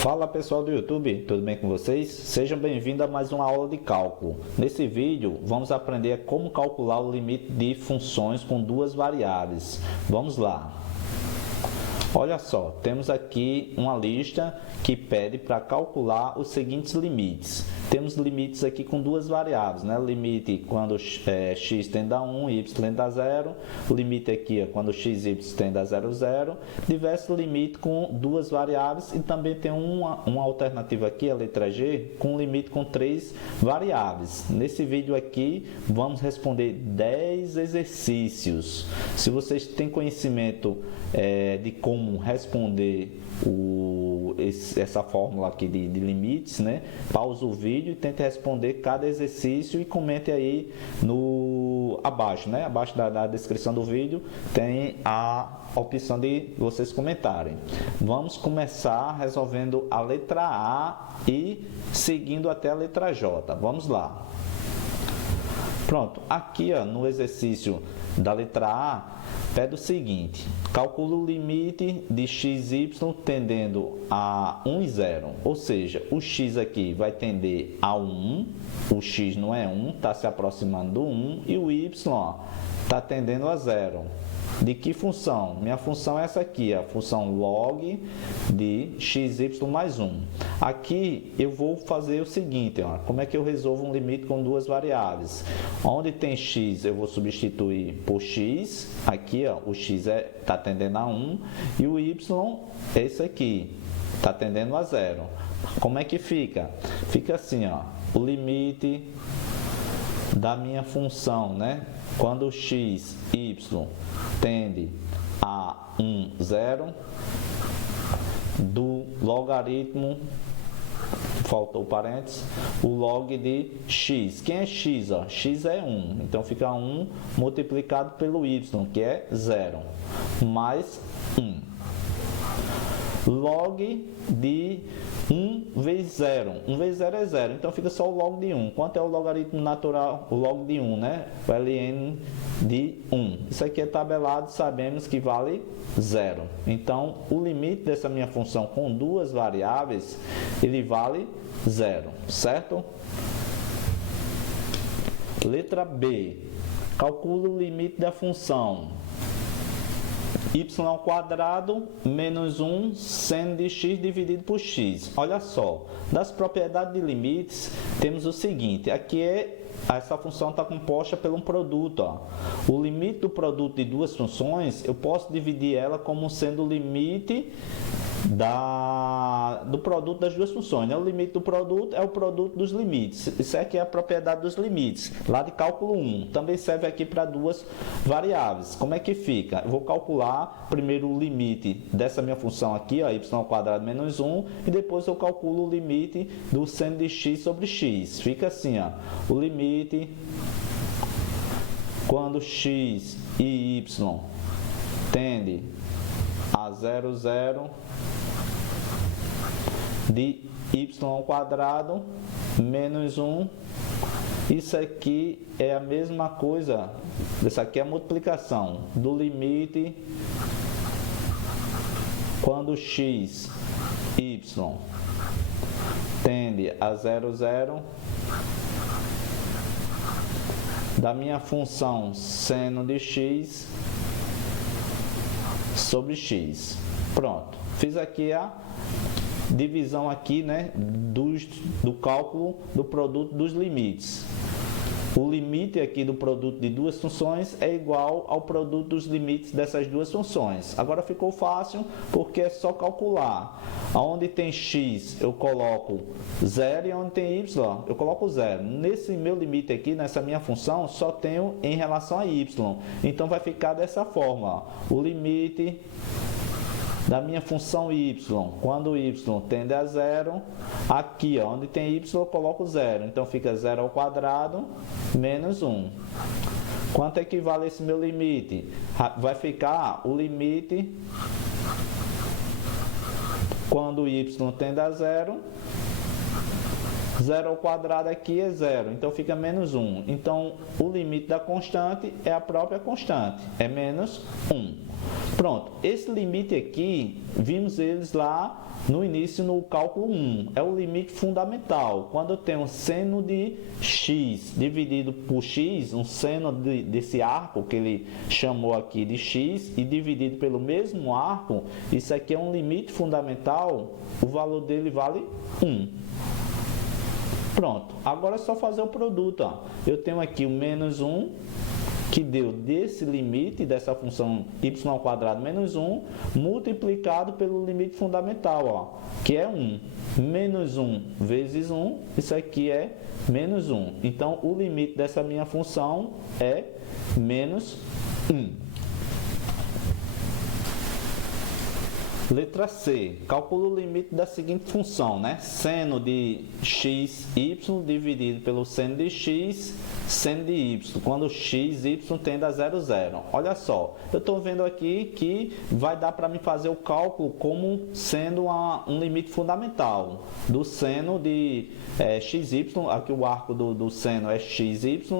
Fala pessoal do YouTube, tudo bem com vocês? Sejam bem-vindos a mais uma aula de cálculo. Nesse vídeo vamos aprender como calcular o limite de funções com duas variáveis. Vamos lá. Olha só, temos aqui uma lista que pede para calcular os seguintes limites. Temos limites aqui com duas variáveis, né? Limite quando x tende a 1 e y tende a 0. O limite aqui é quando x e y tende a 0, 0. Diversos limites com duas variáveis e também tem uma alternativa aqui, a letra G, com limite com três variáveis. Nesse vídeo aqui vamos responder 10 exercícios. Se vocês têm conhecimento de como responder essa fórmula aqui de limites, né? Pausa o vídeo e tente responder cada exercício e comente aí abaixo, né? Abaixo da descrição do vídeo tem a opção de vocês comentarem. Vamos começar resolvendo a letra A e seguindo até a letra J. Vamos lá. Pronto, aqui no exercício da letra A, pede o seguinte: calcula o limite de x e y tendendo a 1 e 0. Ou seja, o x aqui vai tender a 1, o x não é 1, está se aproximando do 1, e o y está tendendo a 0. De que função? Minha função é essa aqui, a função log de xy mais 1. Aqui eu vou fazer o seguinte, como é que eu resolvo um limite com duas variáveis? Onde tem x eu vou substituir por x, aqui o x está tendendo a 1, e o y é esse aqui, está tendendo a 0. Como é que fica? Fica assim, o limite da minha função, né? Quando x, y tende a 1, 0, do logaritmo, faltou parênteses, o log de x. Quem é x? X é 1, então fica 1 multiplicado pelo y, que é 0, mais 1. Log de 1 vezes 0. 1 vezes 0 é 0, então fica só o log de 1. Quanto é o logaritmo natural? O log de 1, né? O ln de 1. Isso aqui é tabelado, sabemos que vale 0. Então, o limite dessa minha função com duas variáveis, ele vale 0, certo? Letra B. Calcula o limite da função y² menos 1 seno de x dividido por x. Olha só, das propriedades de limites temos o seguinte, aqui essa função está composta por um produto. O limite do produto de duas funções, eu posso dividir ela como sendo o limite do produto das duas funções, né? O limite do produto é o produto dos limites. Isso aqui é a propriedade dos limites, lá de cálculo 1. Também serve aqui para duas variáveis. Como é que fica? Eu vou calcular primeiro o limite dessa minha função aqui, y² menos 1, e depois eu calculo o limite do seno de x sobre x. Fica assim, o limite quando x e y tende a 0, 0 de y² menos 1. Isso aqui é a mesma coisa, isso aqui é a multiplicação do limite quando x, y tende a 0, 0 da minha função seno de x sobre x. Pronto, fiz aqui a divisão aqui, né, do cálculo do produto dos limites. O limite aqui do produto de duas funções é igual ao produto dos limites dessas duas funções. Agora ficou fácil porque é só calcular. Onde tem x eu coloco 0 e onde tem y eu coloco 0. Nesse meu limite aqui, nessa minha função, só tenho em relação a y. Então vai ficar dessa forma, o limite da minha função y, quando y tende a 0, aqui onde tem y eu coloco 0, então fica 0² menos 1. Quanto equivale esse meu limite? Vai ficar o limite quando y tende a 0 0 ao quadrado aqui é 0, então fica menos 1. Então, o limite da constante é a própria constante, é menos 1. Pronto, esse limite aqui, vimos eles lá no início no cálculo 1, é o limite fundamental. Quando eu tenho seno de x dividido por x, um seno desse arco que ele chamou aqui de x e dividido pelo mesmo arco, isso aqui é um limite fundamental, o valor dele vale 1. Pronto, agora é só fazer o produto. Ó. Eu tenho aqui o menos 1, que deu desse limite, dessa função y² menos 1, multiplicado pelo limite fundamental, ó, que é 1. Menos 1 vezes 1, isso aqui é menos 1. Então, o limite dessa minha função é menos 1. Letra C. Calcula o limite da seguinte função, né? Seno de x, y dividido pelo seno de x, seno de y, quando x, y tende a 0, 0. Olha só, eu estou vendo aqui que vai dar para mim fazer o cálculo como sendo um limite fundamental do seno de xy, aqui o arco do seno é xy,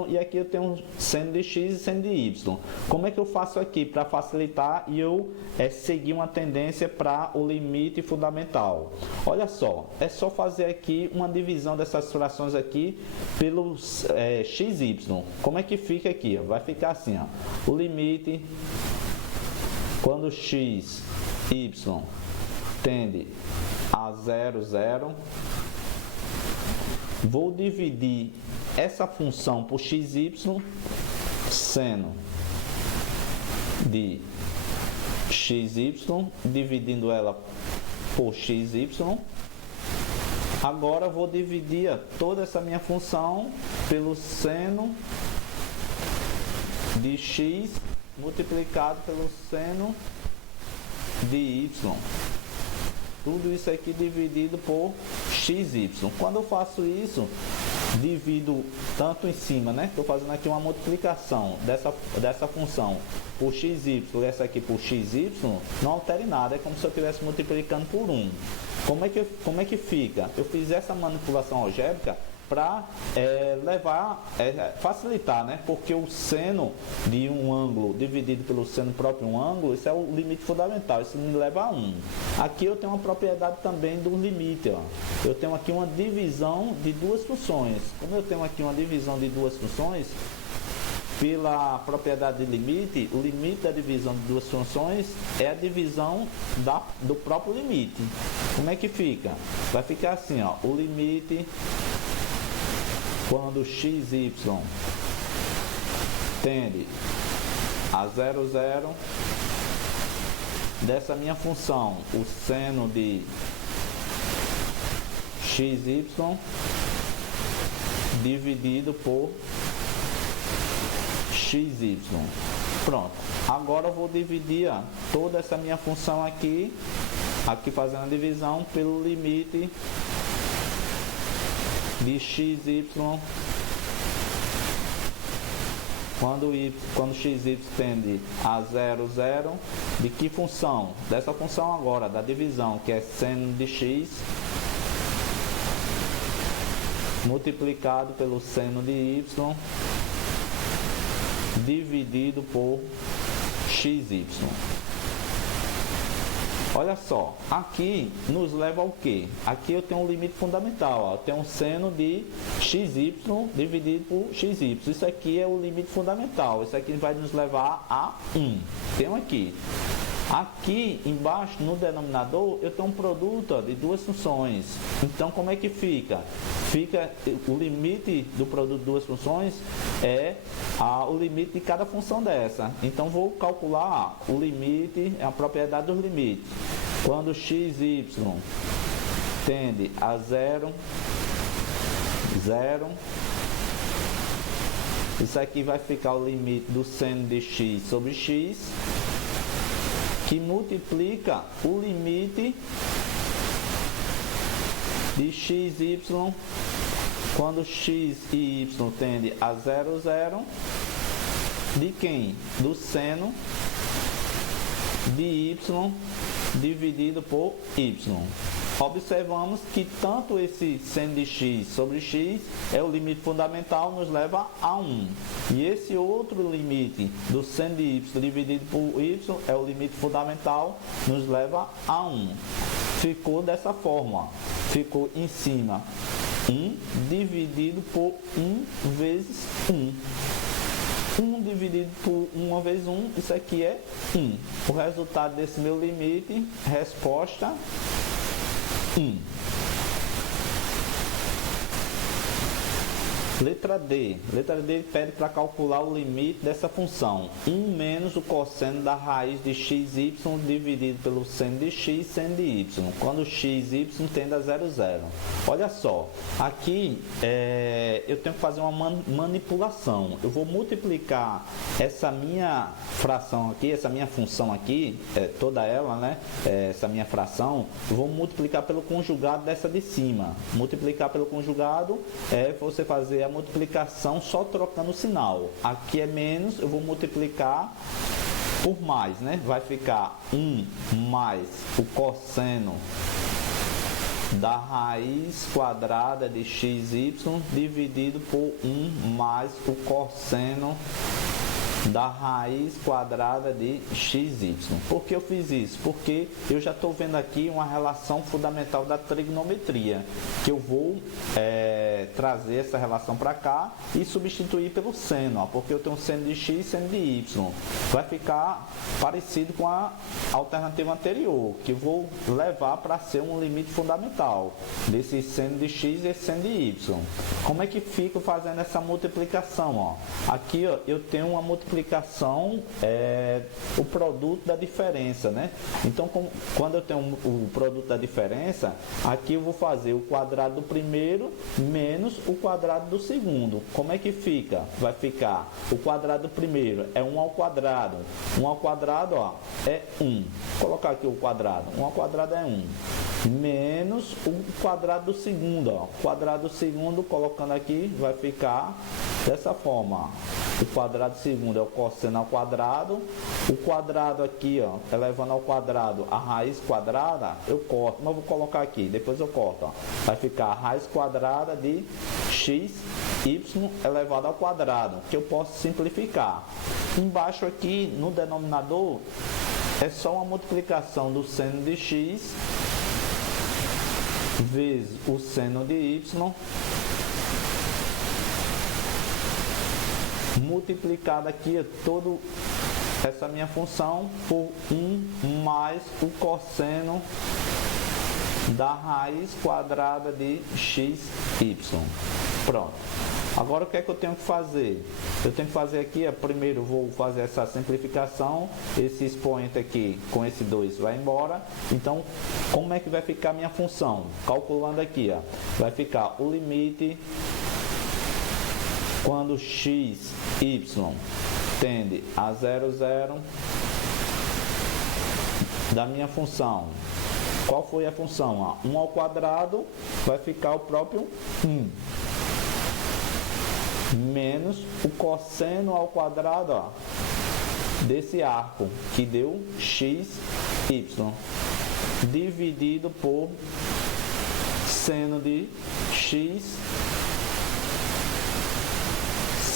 e aqui eu tenho seno de x e seno de y. Como é que eu faço aqui para facilitar e eu seguir uma tendência para o limite fundamental? Olha só, é só fazer aqui uma divisão dessas frações aqui pelo xy. Como é que fica aqui? Vai ficar assim, ó, o limite quando x, y tende a 0, 0, vou dividir essa função por xy, seno de xy, dividindo ela por xy. Agora vou dividir toda essa minha função pelo seno de x multiplicado pelo seno de y. Tudo isso aqui dividido por xy. Quando eu faço isso, divido tanto em cima, né? Estou fazendo aqui uma multiplicação dessa função por xy e essa aqui por xy, não altere nada, é como se eu estivesse multiplicando por 1. Como é que fica? Eu fiz essa manipulação algébrica para facilitar, né? Porque o seno de um ângulo dividido pelo seno próprio um ângulo, isso é o limite fundamental, isso me leva a 1. Aqui eu tenho uma propriedade também do limite, ó. Eu tenho aqui uma divisão de duas funções. Como eu tenho aqui uma divisão de duas funções, pela propriedade de limite, o limite da divisão de duas funções é a divisão do próprio limite. Como é que fica? Vai ficar assim, ó, o limite quando xy tende a 0, 0, dessa minha função, o seno de xy dividido por xy. Pronto. Agora eu vou dividir toda essa minha função aqui fazendo a divisão pelo limite de xy quando xy tende a 0, 0, de que função? Dessa função agora, da divisão, que é seno de x multiplicado pelo seno de y dividido por xy. Olha só, aqui nos leva ao quê? Aqui eu tenho um limite fundamental, ó. Eu tenho um seno de xy dividido por xy. Isso aqui é o limite fundamental. Isso aqui vai nos levar a 1. Tenho aqui. Aqui embaixo, no denominador, eu tenho um produto, ó, de duas funções. Então, como é que fica? Fica o limite do produto de duas funções é o limite de cada função dessa. Então, vou calcular o limite, a propriedade dos limites. Quando xy tende a 0, 0, isso aqui vai ficar o limite do seno de x sobre x, que multiplica o limite de xy quando x e y tende a 0, 0, de quem? Do seno de y dividido por y. Observamos que tanto esse seno de x sobre x é o limite fundamental, nos leva a 1. E esse outro limite do seno de y dividido por y é o limite fundamental, nos leva a 1. Ficou dessa forma, ficou em cima 1 dividido por 1 vezes 1. 1 dividido por 1 vezes 1, isso aqui é 1. O resultado desse meu limite, resposta 1. Letra D. Letra D pede para calcular o limite dessa função. 1 menos o cosseno da raiz de xy dividido pelo seno de x, seno de y. Quando x e y tende a 0, 0. Olha só, aqui eu tenho que fazer uma manipulação. Eu vou multiplicar essa minha fração aqui, essa minha função aqui, toda ela, né? Essa minha fração, eu vou multiplicar pelo conjugado dessa de cima. Multiplicar pelo conjugado é você fazer a multiplicação só trocando o sinal. Aqui é menos, eu vou multiplicar por mais, né? Vai ficar 1 mais o cosseno da raiz quadrada de xy dividido por 1 mais o cosseno da raiz quadrada de xy. Por que eu fiz isso? Porque eu já estou vendo aqui uma relação fundamental da trigonometria, que eu vou trazer essa relação para cá e substituir pelo seno, ó, porque eu tenho seno de x e seno de y. Vai ficar parecido com a alternativa anterior, que eu vou levar para ser um limite fundamental desse seno de x e esse seno de y. Como é que fico fazendo essa multiplicação? Ó? Aqui ó, eu tenho uma multiplicação, o produto da diferença, né? Então, quando eu tenho o produto da diferença, aqui eu vou fazer o quadrado do primeiro menos o quadrado do segundo. Como é que fica? Vai ficar o quadrado do primeiro é 1 ao quadrado. 1 ao quadrado, ó, é 1. Vou colocar aqui o quadrado. 1 ao quadrado é 1. Menos o quadrado do segundo, ó. O quadrado do segundo, colocando aqui, vai ficar dessa forma, ó. O quadrado do segundo é o cosseno ao quadrado. O quadrado aqui, ó, elevando ao quadrado a raiz quadrada, eu corto. Mas vou colocar aqui, depois eu corto. Ó. Vai ficar a raiz quadrada de x, y elevado ao quadrado, que eu posso simplificar. Embaixo aqui, no denominador, é só uma multiplicação do seno de x vezes o seno de y, multiplicado aqui toda essa minha função por 1 mais o cosseno da raiz quadrada de xy. Pronto. Agora o que é que eu tenho que fazer? Eu tenho que fazer aqui, primeiro vou fazer essa simplificação, esse expoente aqui com esse 2 vai embora. Então, como é que vai ficar a minha função? Calculando aqui, ó, vai ficar o limite quando x, y tende a 0, 0 da minha função. Qual foi a função? 1 ao quadrado vai ficar o próprio 1. Menos o cosseno ao quadrado, ó, desse arco, que deu x, y, dividido por seno de x,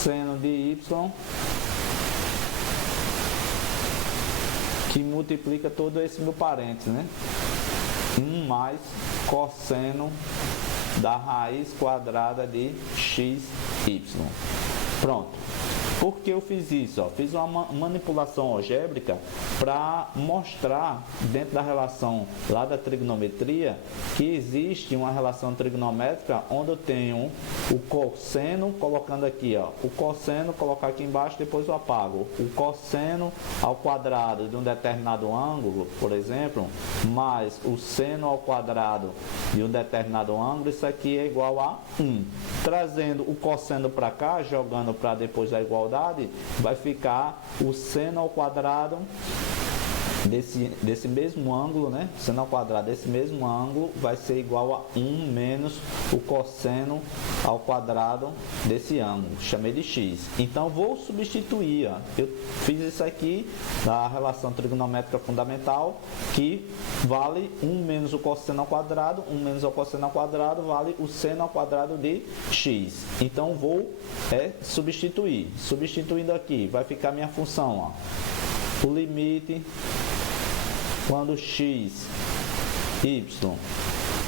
seno de y, que multiplica todo esse meu parênteses, né? 1 mais cosseno da raiz quadrada de xy. Pronto. Por que eu fiz isso? Ó? Fiz uma manipulação algébrica para mostrar dentro da relação lá da trigonometria que existe uma relação trigonométrica onde eu tenho o cosseno, colocando aqui, ó, o cosseno, colocar aqui embaixo, depois eu apago. O cosseno ao quadrado de um determinado ângulo, por exemplo, mais o seno ao quadrado de um determinado ângulo, isso aqui é igual a 1. Trazendo o cosseno para cá, jogando para depois da igualdade, vai ficar o seno ao quadrado desse mesmo ângulo, né? Seno ao quadrado desse mesmo ângulo vai ser igual a 1 menos o cosseno ao quadrado desse ângulo. Chamei de x. Então, vou substituir. Ó. Eu fiz isso aqui na relação trigonométrica fundamental, que vale 1 menos o cosseno ao quadrado. 1 menos o cosseno ao quadrado vale o seno ao quadrado de x. Então, vou substituir. Substituindo aqui, vai ficar minha função. Ó. O limite quando x, y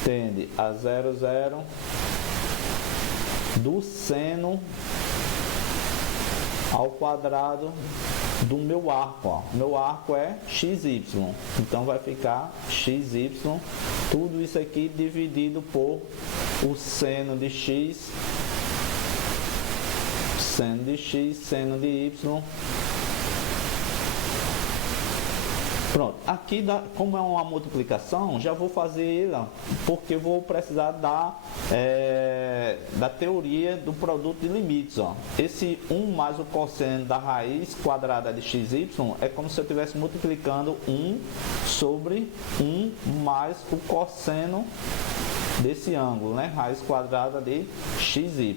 tende a 0, 0 do seno ao quadrado do meu arco. Ó. Meu arco é xy. Então vai ficar xy, tudo isso aqui dividido por o seno de x, seno de x, seno de y. Pronto, aqui como é uma multiplicação, já vou fazer ela, porque vou precisar da teoria do produto de limites. Ó. Esse 1 mais o cosseno da raiz quadrada de xy é como se eu estivesse multiplicando 1 sobre 1 mais o cosseno desse ângulo, né? Raiz quadrada de xy.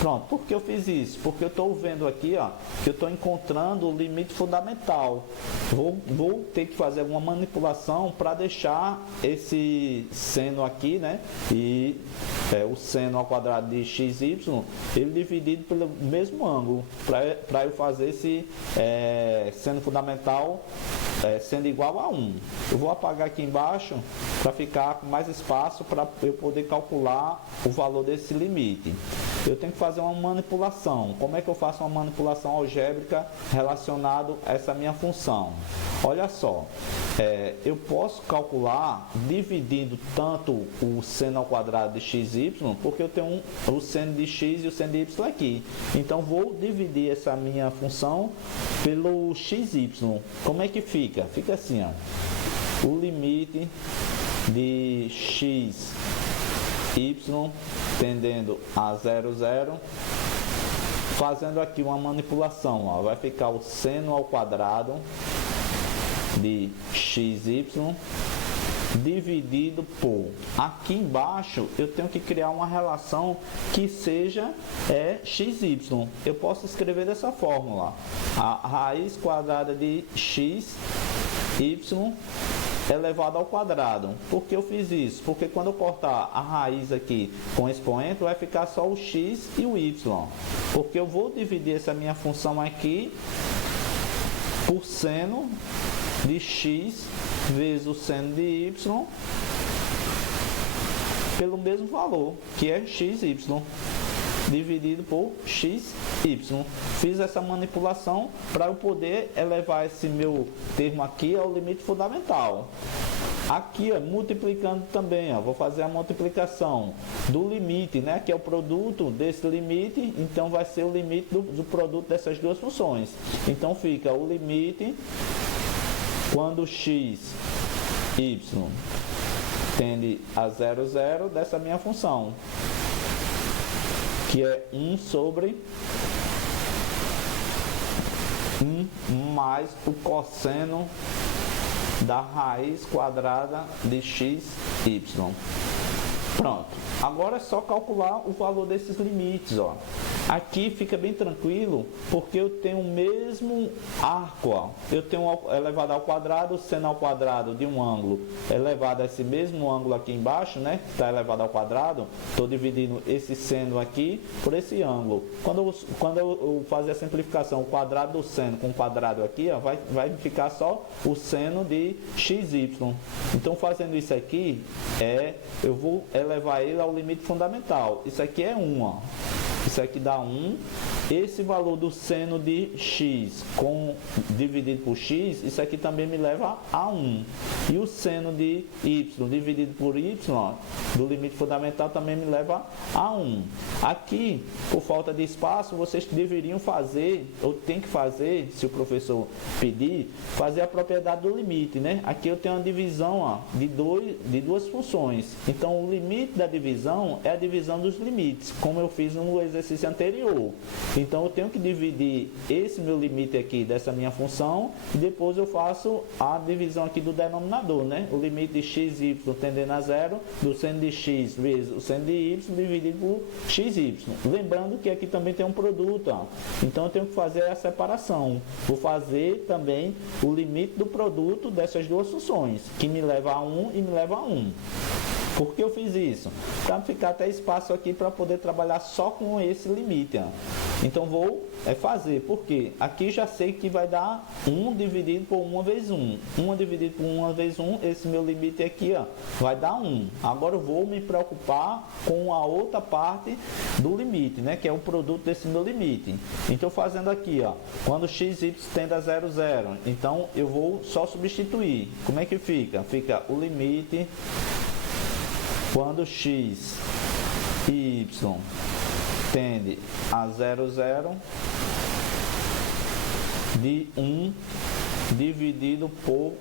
Pronto, por que eu fiz isso? Porque eu estou vendo aqui, ó, que eu estou encontrando o limite fundamental. Vou ter que fazer alguma manipulação para deixar esse seno aqui, né? E o seno ao quadrado de xy, ele dividido pelo mesmo ângulo, para eu fazer esse seno fundamental sendo igual a 1. Eu vou apagar aqui embaixo para ficar com mais espaço para eu poder calcular o valor desse limite. Eu tenho que fazer uma manipulação. Como é que eu faço uma manipulação algébrica relacionado a essa minha função? Olha só, eu posso calcular dividindo tanto o seno ao quadrado de xy, porque eu tenho o seno de x e o seno de y aqui. Então, vou dividir essa minha função pelo xy. Como é que fica? Fica assim, ó. O limite de x, y tendendo a 0, 0, fazendo aqui uma manipulação, ó, vai ficar o seno ao quadrado de xy dividido por, aqui embaixo eu tenho que criar uma relação que seja xy. Eu posso escrever dessa fórmula: a raiz quadrada de x, y elevado ao quadrado. Por que eu fiz isso? Porque quando eu cortar a raiz aqui com expoente, vai ficar só o x e o y. Porque eu vou dividir essa minha função aqui por seno de x vezes o seno de y pelo mesmo valor, que é xy, dividido por xy. Fiz essa manipulação para eu poder elevar esse meu termo aqui ao limite fundamental. Aqui, ó, multiplicando também, ó, vou fazer a multiplicação do limite, né, que é o produto desse limite, então vai ser o limite do produto dessas duas funções. Então fica o limite quando x, y tende a 0, 0 dessa minha função, que é 1 sobre 1 mais o cosseno da raiz quadrada de xy. Pronto. Agora é só calcular o valor desses limites, ó. Aqui fica bem tranquilo, porque eu tenho o mesmo arco, ó. Eu tenho elevado ao quadrado, seno ao quadrado de um ângulo elevado a esse mesmo ângulo aqui embaixo, né? Que está elevado ao quadrado. Estou dividindo esse seno aqui por esse ângulo. Quando eu fazer a simplificação, o quadrado do seno com o quadrado aqui, ó, vai ficar só o seno de xy. Então, fazendo isso aqui, eu vou elevar ele ao limite fundamental. Isso aqui é 1, ó. Isso aqui dá 1. Esse valor do seno de x dividido por x, isso aqui também me leva a 1. E o seno de y dividido por y, ó, do limite fundamental, também me leva a 1. Aqui, por falta de espaço, vocês deveriam fazer, ou tem que fazer, se o professor pedir, fazer a propriedade do limite, né? Aqui eu tenho uma divisão, ó, de duas funções. Então, o limite da divisão é a divisão dos limites, como eu fiz no exercício anterior. Então eu tenho que dividir esse meu limite aqui dessa minha função e depois eu faço a divisão aqui do denominador, né? O limite de x, y tendendo a zero, do seno de x vezes o seno de y dividido por x, y. Lembrando que aqui também tem um produto, ó. Então eu tenho que fazer a separação. Vou fazer também o limite do produto dessas duas funções, que me leva a 1 e me leva a 1. Por que eu fiz isso? Para ficar até espaço aqui para poder trabalhar só com esse limite. Ó. Então vou fazer, porque aqui já sei que vai dar 1 dividido por 1 vezes 1. 1 dividido por 1 vezes 1, esse meu limite aqui ó, vai dar 1. Agora eu vou me preocupar com a outra parte do limite, né, que é o produto desse meu limite. Então fazendo aqui, ó, quando x, y tende a 0, 0, então eu vou só substituir. Como é que fica? Fica o limite quando x e y tende a 0, 0 de 1 dividido por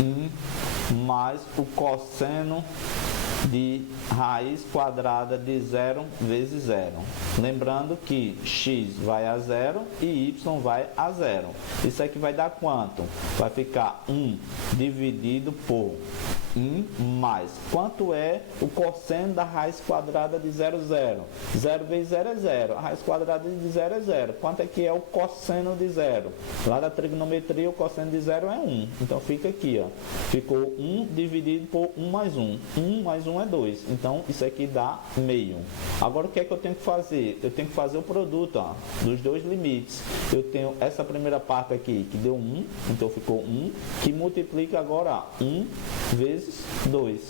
1 mais o cosseno de raiz quadrada de 0 vezes 0. Lembrando que x vai a 0 e y vai a 0. Isso aqui vai dar quanto? Vai ficar 1 dividido por 1 mais. Quanto é o cosseno da raiz quadrada de 0, 0? 0 vezes 0 é 0. A raiz quadrada de 0 é 0. Quanto é que é o cosseno de 0? Lá da trigonometria, o cosseno de 0 é 1. Então fica aqui, ó. Ficou 1 dividido por 1 mais 1. 1 mais 1 é 2. Então isso aqui dá meio. Agora o que é que eu tenho que fazer? Eu tenho que fazer o produto, ó, dos dois limites. Eu tenho essa primeira parte aqui que deu 1. Então ficou 1. Que multiplica agora 1 vezes 2.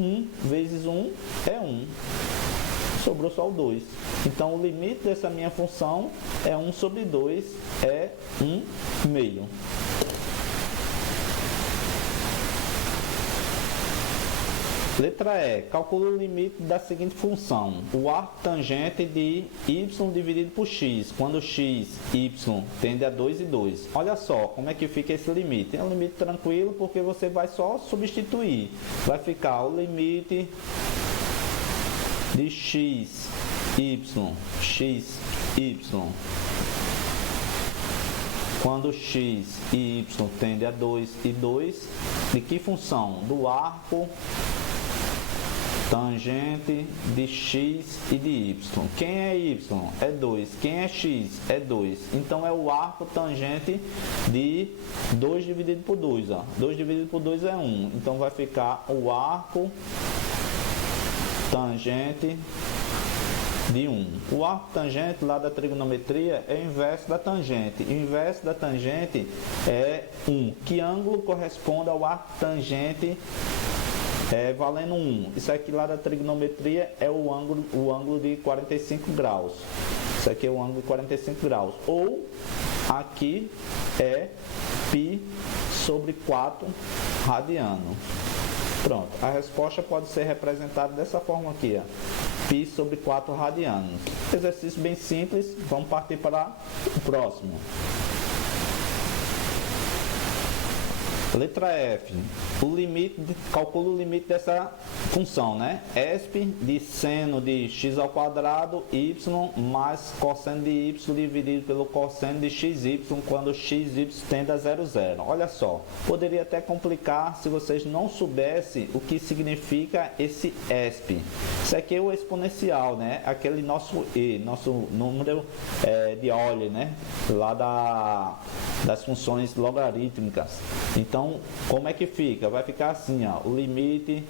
1 vezes 1 é 1. Sobrou só o 2. Então, o limite dessa minha função é 1 sobre 2, é 1 meio. Letra E. Calcula o limite da seguinte função. O arco tangente de y dividido por x, quando x, y tende a 2 e 2. Olha só como é que fica esse limite. É um limite tranquilo porque você vai só substituir. Vai ficar o limite de x, y, quando x e y tende a 2 e 2. De que função? Do arco tangente de x e de y. Quem é y? É 2. Quem é x? É 2. Então é o arco tangente de 2 dividido por 2. Ó. 2 dividido por 2 é 1. Então vai ficar o arco tangente de 1. O arco tangente lá da trigonometria é o inverso da tangente. O inverso da tangente é 1. Que ângulo corresponde ao arco tangente valendo 1? Isso aqui lá da trigonometria é o ângulo de 45 graus. Isso aqui é o ângulo de 45 graus. Ou aqui é π sobre 4 radiano. Pronto, a resposta pode ser representada dessa forma aqui, ó. π sobre 4 radianos. Exercício bem simples, vamos partir para o próximo. Letra F. Calcula o limite dessa função, né? ESP de seno de x ao quadrado y mais cosseno de y dividido pelo cosseno de xy quando xy tende a 0, 0. Olha só, poderia até complicar se vocês não soubessem o que significa esse ESP. Isso aqui é o exponencial, né? Aquele nosso número de Euler, né? Lá das funções logarítmicas. Então, como é que fica? Vai ficar assim, ó, o limite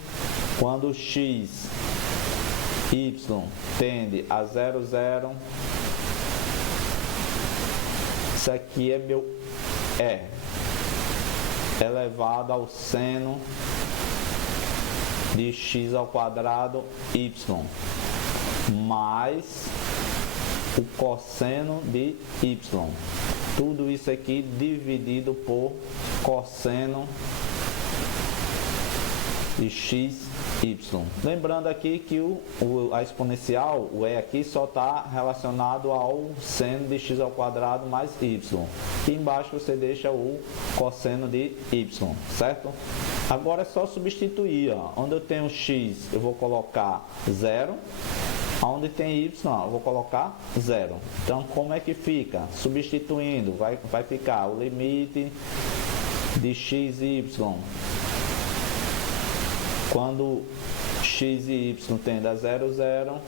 quando x, y tende a 0, 0. Isso aqui é meu elevado ao seno de x ao quadrado y mais o cosseno de y. Tudo isso aqui dividido por cosseno de x, y. Lembrando aqui que a exponencial, o E aqui, só está relacionado ao seno de x ao quadrado mais y. Aqui embaixo você deixa o cosseno de y, certo? Agora é só substituir, ó. Onde eu tenho x, eu vou colocar 0. Onde tem y, eu vou colocar 0. Então, como é que fica? Substituindo, vai ficar o limite de x e y. Quando x e y tende a 0, 0,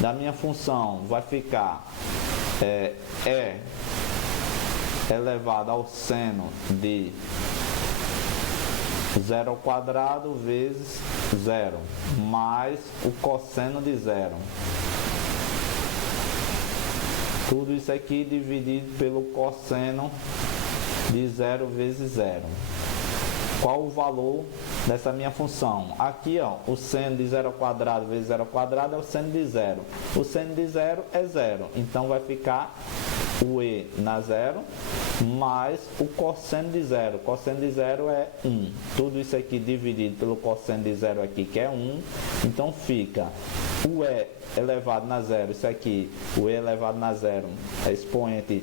da minha função vai ficar e elevado ao seno de 0 ao quadrado vezes 0, mais o cosseno de 0. Tudo isso aqui dividido pelo cosseno de 0 vezes 0. Qual o valor dessa minha função? Aqui, ó, o seno de 0 ao quadrado vezes 0 ao quadrado é o seno de 0. O seno de 0 é 0. Então, vai ficar o e na 0 mais o cosseno de 0. O cosseno de 0 é 1. Tudo isso aqui dividido pelo cosseno de 0 aqui, que é 1. Então, fica o e elevado na 0. Isso aqui, o e elevado na 0, é expoente,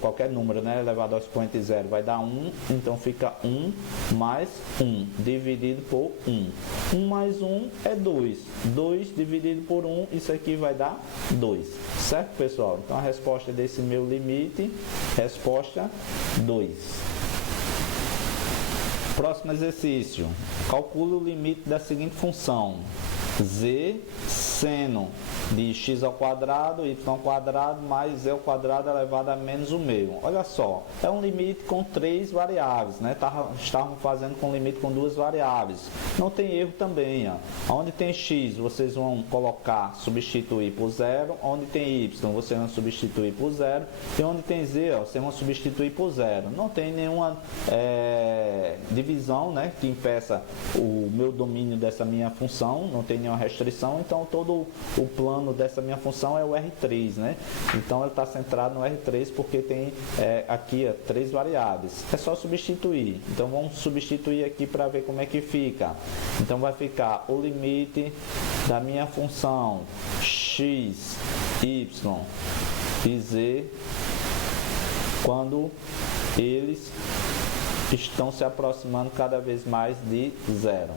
qualquer número, né, elevado ao expoente 0, vai dar 1. Então, fica 1 mais 1, dividido por 1. 1 mais 1 é 2. 2 dividido por 1, isso aqui vai dar 2. Certo, pessoal? Então, a resposta desse meu limite, resposta 2. Próximo exercício. Calcule o limite da seguinte função. Z seno de x ao quadrado, y ao quadrado, mais z ao quadrado elevado a menos o meio. Olha só, é um limite com 3 variáveis, né? Estávamos fazendo com limite com 2 variáveis. Não tem erro também, ó. Onde tem x, vocês vão colocar, substituir por 0. Onde tem y, vocês vão substituir por 0. E onde tem z, ó, vocês vão substituir por 0. Não tem nenhuma divisão, né, que impeça o meu domínio dessa minha função, não tem nenhuma restrição. Então, todo o plano dessa minha função é o R3, né? Então, ele está centrado no R3 porque tem aqui 3 variáveis. É só substituir. Então, vamos substituir aqui para ver como é que fica. Então, vai ficar o limite da minha função x, y e z quando eles estão se aproximando cada vez mais de 0.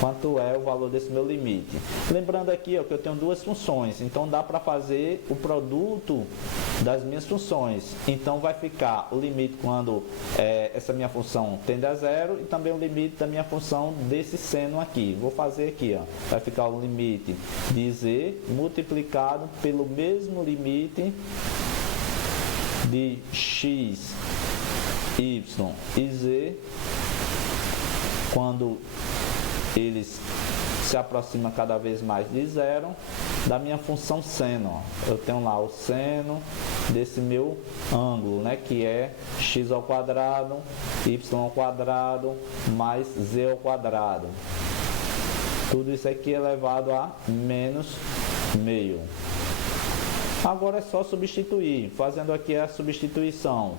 Quanto é o valor desse meu limite? Lembrando aqui, ó, que eu tenho 2 funções, então dá para fazer o produto das minhas funções. Então vai ficar o limite quando essa minha função tende a 0 e também o limite da minha função desse seno aqui. Vou fazer aqui, ó, vai ficar o limite de z multiplicado pelo mesmo limite de x, y e z quando eles se aproximam cada vez mais de 0, da minha função seno. Eu tenho lá o seno desse meu ângulo, né, que é x ao quadrado, y ao quadrado, mais z ao quadrado. Tudo isso aqui elevado a menos meio. Agora é só substituir, fazendo aqui a substituição.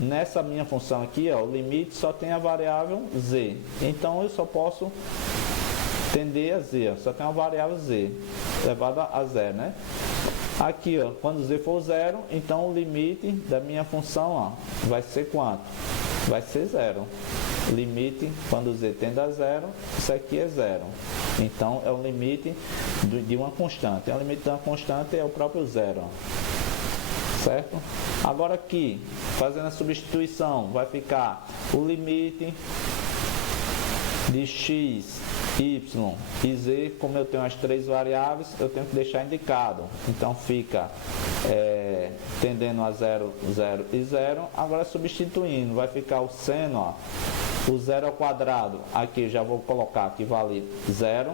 Nessa minha função aqui, ó, o limite só tem a variável z. Então, eu só posso tender a z, ó, só tem a variável z, elevada a 0, né? Aqui, ó, quando z for 0, então o limite da minha função, ó, vai ser quanto? Vai ser 0. Limite, quando z tende a 0, isso aqui é 0. Então, é o limite de uma constante. O limite de uma constante é o próprio 0. Certo? Agora aqui, fazendo a substituição, vai ficar o limite de x, y e z. Como eu tenho as 3 variáveis, eu tenho que deixar indicado. Então, fica tendendo a 0, 0 e 0. Agora, substituindo, vai ficar o seno, ó, o 0 ao quadrado, aqui já vou colocar que vale 0,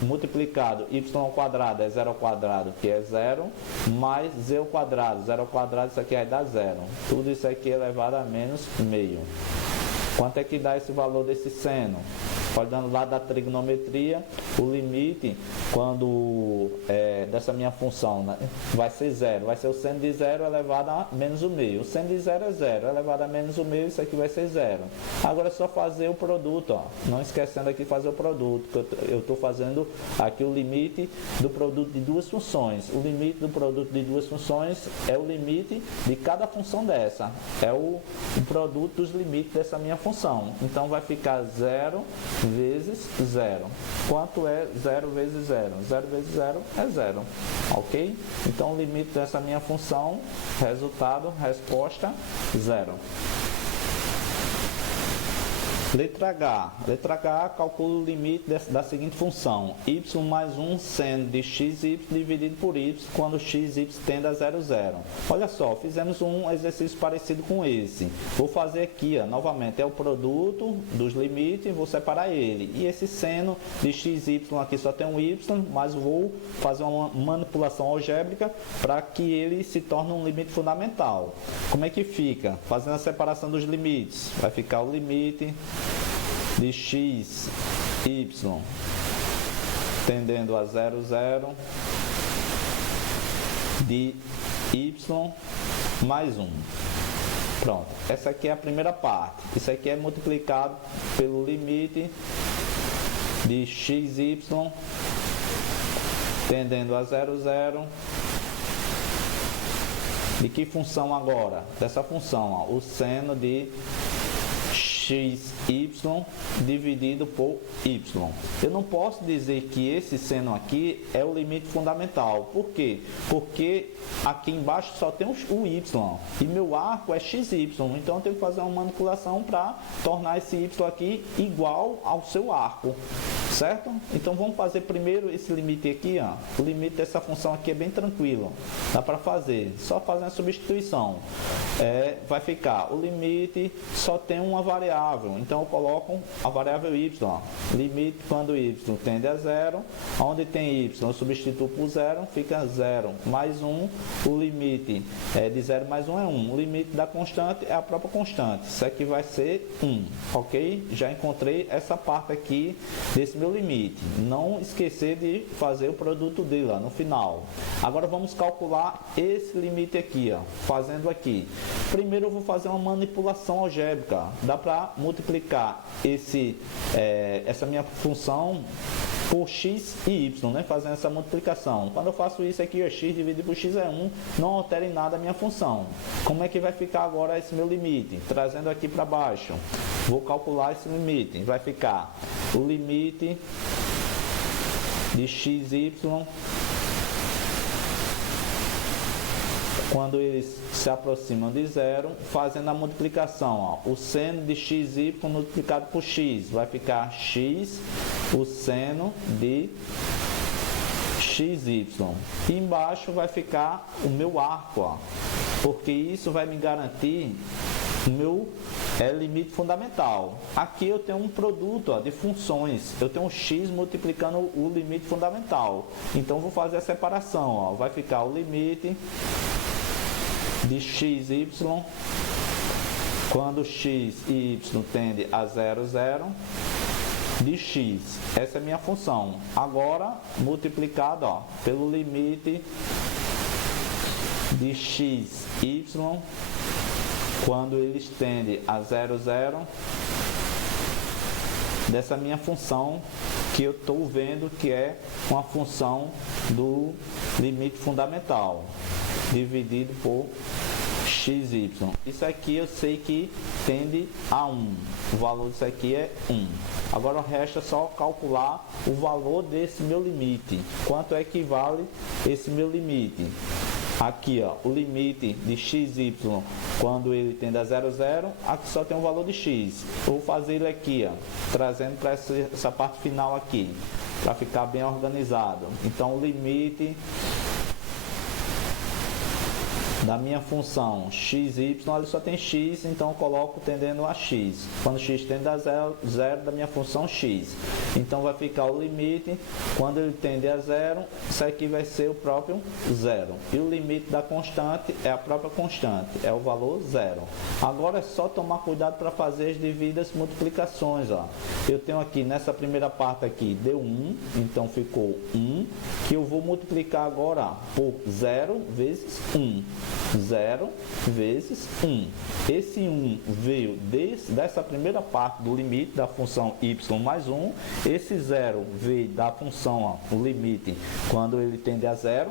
multiplicado, y ao quadrado é 0 ao quadrado, que é 0, mais z ao quadrado, 0 ao quadrado, isso aqui vai dar 0. Tudo isso aqui elevado a menos meio. Quanto é que dá esse valor desse seno? Olhando lá da trigonometria, o limite, quando dessa minha função, né, vai ser 0. Vai ser o seno de 0 elevado a menos o meio. O seno de 0 é 0, elevado a menos o meio, isso aqui vai ser 0. Agora é só fazer o produto, ó. Não esquecendo aqui fazer o produto, que eu estou fazendo aqui o limite do produto de 2 funções. O limite do produto de 2 funções é o limite de cada função dessa. É o produto dos limites dessa minha função. Então vai ficar 0 vezes 0. Quanto é 0 vezes 0? 0 vezes 0 é 0, ok? Então, o limite dessa minha função, resultado, resposta, 0. Letra H. Letra H, calcula o limite da seguinte função. Y mais 1 seno de xy dividido por y quando xy tende a 0, 0. Olha só, fizemos um exercício parecido com esse. Vou fazer aqui, ó, novamente, é o produto dos limites, vou separar ele. E esse seno de xy aqui só tem um y, mas vou fazer uma manipulação algébrica para que ele se torne um limite fundamental. Como é que fica? Fazendo a separação dos limites. Vai ficar o limite de x, y tendendo a 0, 0 de y mais 1. Pronto, essa aqui é a primeira parte. Isso aqui é multiplicado pelo limite de xy tendendo a 0, 0. De que função agora? Dessa função, ó, o seno de xy dividido por y. Eu não posso dizer que esse seno aqui é o limite fundamental. Por quê? Porque aqui embaixo só tem o y e meu arco é xy. Então eu tenho que fazer uma manipulação para tornar esse y aqui igual ao seu arco. Certo? Então vamos fazer primeiro esse limite aqui, ó. O limite dessa função aqui é bem tranquilo. Dá para fazer. Só fazer a substituição. Vai ficar, o limite só tem uma variável. Então eu coloco a variável y. Limite quando y tende a 0. Onde tem y, eu substituo por 0. Fica 0 mais 1. O limite de 0 mais 1 é 1. O limite da constante é a própria constante. Isso aqui vai ser 1. Ok? Já encontrei essa parte aqui desse meu limite. Não esquecer de fazer o produto dele lá no final. Agora vamos calcular esse limite aqui, ó, fazendo aqui. Primeiro eu vou fazer uma manipulação algébrica. Dá para multiplicar essa minha função por x e y, né? Fazendo essa multiplicação. Quando eu faço isso aqui, ó, x dividido por x é 1, não altera em nada a minha função. Como é que vai ficar agora esse meu limite? Trazendo aqui para baixo, vou calcular esse limite. Vai ficar o limite de xy quando eles se aproximam de 0, fazendo a multiplicação, ó, o seno de xy multiplicado por x, vai ficar x, o seno de xy. E embaixo vai ficar o meu arco, ó, porque isso vai me garantir o meu limite fundamental. Aqui eu tenho um produto, ó, de funções. Eu tenho um x multiplicando o limite fundamental. Então vou fazer a separação, ó, vai ficar o limite de xy quando x e y tende a 0, 0 de x. Essa é a minha função. Agora multiplicado, ó, pelo limite de x, y quando eles tendem a 0, 0 dessa minha função que eu estou vendo que é uma função do limite fundamental dividido por xy. Isso aqui eu sei que tende a 1. O valor disso aqui é 1. Agora resta só calcular o valor desse meu limite. Quanto equivale esse meu limite? Aqui, ó, o limite de xy quando ele tende a 0, 0, aqui só tem um valor de x. Vou fazer ele aqui, ó, trazendo para essa parte final aqui, para ficar bem organizado. Então o limite da minha função xy, ele só tem x, então eu coloco tendendo a x. Quando x tende a 0, 0 da minha função x. Então vai ficar o limite, quando ele tende a 0, isso aqui vai ser o próprio 0. E o limite da constante é a própria constante, é o valor 0. Agora é só tomar cuidado para fazer as devidas multiplicações, ó. Eu tenho aqui, nessa primeira parte aqui, deu 1, então ficou 1, que eu vou multiplicar agora por 0 vezes 1. 0 vezes 1. Esse 1 veio dessa primeira parte do limite da função y mais 1. Esse 0 veio da função, ó, o limite, quando ele tende a 0.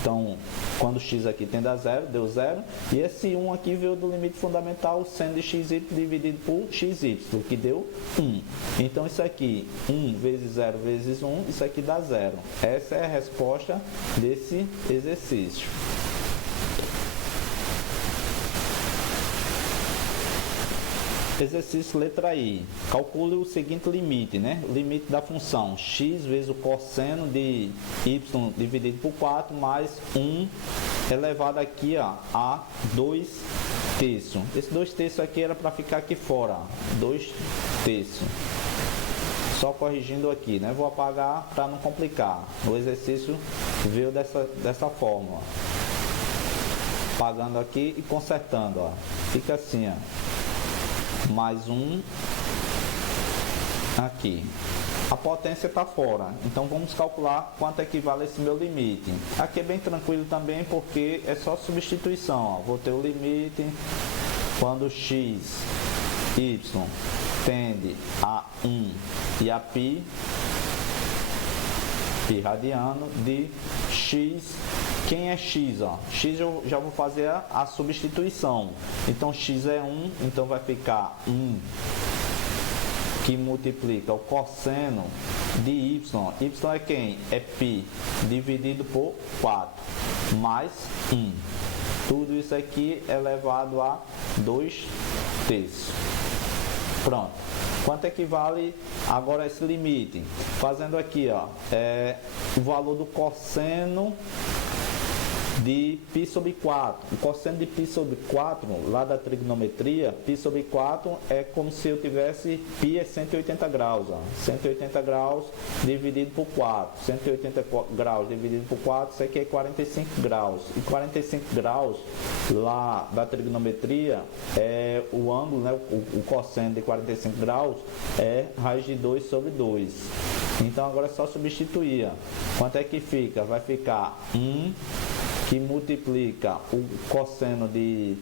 Então, quando x aqui tende a zero, deu zero, e esse 1 aqui veio do limite fundamental seno de xy dividido por xy, que deu 1. Então isso aqui, 1 vezes 0 vezes 1, isso aqui dá zero. Essa é a resposta desse exercício. Exercício letra I. Calcule o seguinte limite, né? O limite da função x vezes o cosseno de y dividido por 4 mais 1 elevado aqui ó, a 2 terços. Esse 2 terços aqui era para ficar aqui fora, 2 terços. Só corrigindo aqui, né? Vou apagar para não complicar. O exercício veio dessa forma, ó. Apagando aqui e consertando, ó. Fica assim, ó. Mais 1 aqui. A potência está fora, então vamos calcular quanto equivale esse meu limite. Aqui é bem tranquilo também, porque é só substituição, ó. Vou ter o limite quando x, y tende a 1 e a π radiano de x. Quem é x? Ó? X eu já vou fazer a substituição. Então x é 1, então vai ficar 1 que multiplica o cosseno de y. Y é quem? É π dividido por 4 mais 1. Tudo isso aqui é elevado a 2 terços. Pronto. Quanto equivale agora esse limite? Fazendo aqui, ó, o valor do cosseno de π sobre 4. O cosseno de π sobre 4, lá da trigonometria, π sobre 4 é como se eu tivesse π é 180 graus. Ó. 180 graus dividido por 4. 180 graus dividido por 4, isso aqui é 45 graus. E 45 graus, lá da trigonometria, é o ângulo, né? O cosseno de 45 graus é raiz de 2 sobre 2. Então agora é só substituir. Ó. Quanto é que fica? Vai ficar 1 que multiplica o cosseno de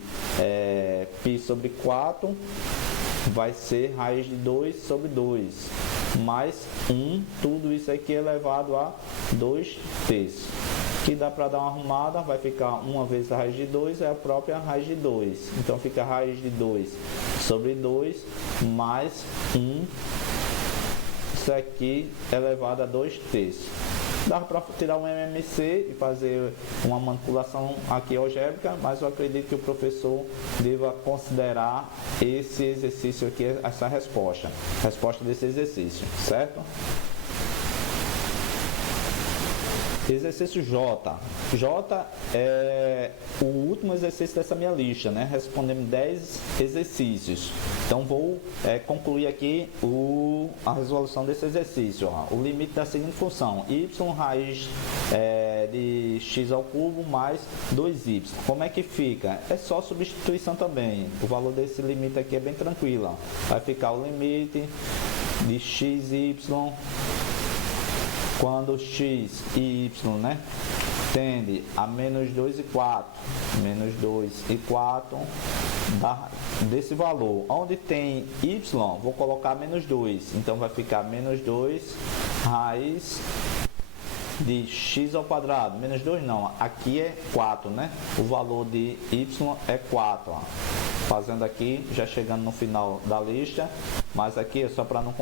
π sobre 4, vai ser raiz de 2 sobre 2, mais 1, tudo isso aqui elevado a 2 terços. Que dá para dar uma arrumada, vai ficar 1 vezes a raiz de 2, é a própria raiz de 2. Então fica raiz de 2 sobre 2, mais 1, isso aqui elevado a 2 terços. Dá para tirar um MMC e fazer uma manipulação aqui algébrica, mas eu acredito que o professor deva considerar esse exercício aqui, essa resposta desse exercício, certo? Exercício J. J é o último exercício dessa minha lista, né? Respondemos 10 exercícios. Então vou concluir aqui a resolução desse exercício. Ó. O limite da seguinte função: y raiz de x ao cubo mais 2y. Como é que fica? É só substituição também. O valor desse limite aqui é bem tranquilo. Ó. Vai ficar o limite de x e y quando x e y, né, tende a menos 2 e 4, menos 2 e 4 desse valor. Onde tem y, vou colocar menos 2, então vai ficar menos 2 raiz de x ao quadrado, menos 2 não, aqui é 4, né? O valor de y é 4, ó. Fazendo aqui, já chegando no final da lista, mas aqui é só para não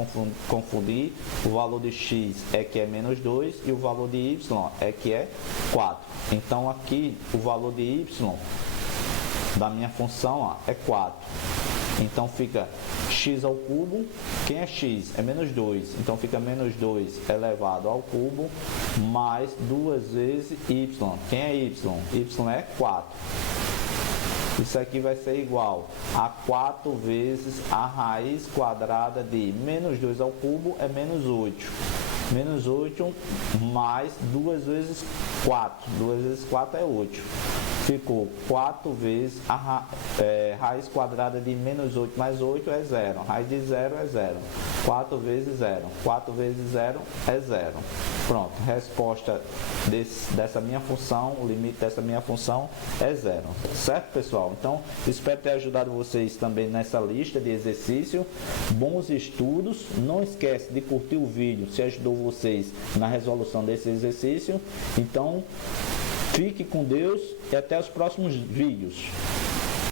confundir, o valor de x é que é menos 2 e o valor de y é que é 4. Então aqui o valor de y da minha função, ó, é 4. Então fica x ao cubo, quem é x? É menos 2, então fica menos 2 elevado ao cubo, mais 2 vezes y. Quem é y? Y é 4. Isso aqui vai ser igual a 4 vezes a raiz quadrada de menos 2 ao cubo é menos 8. Menos 8 mais 2 vezes 4. 2 vezes 4 é 8. Ficou 4 vezes a raiz quadrada de menos 8 mais 8 é 0. Raiz de 0 é 0. 4 vezes 0. 4 vezes 0 é 0. Pronto, resposta dessa minha função, o limite dessa minha função é 0. Certo, pessoal? Então, espero ter ajudado vocês também nessa lista de exercício. Bons estudos. Não esquece de curtir o vídeo se ajudou vocês na resolução desse exercício. Então, Fique com Deus e até os próximos vídeos.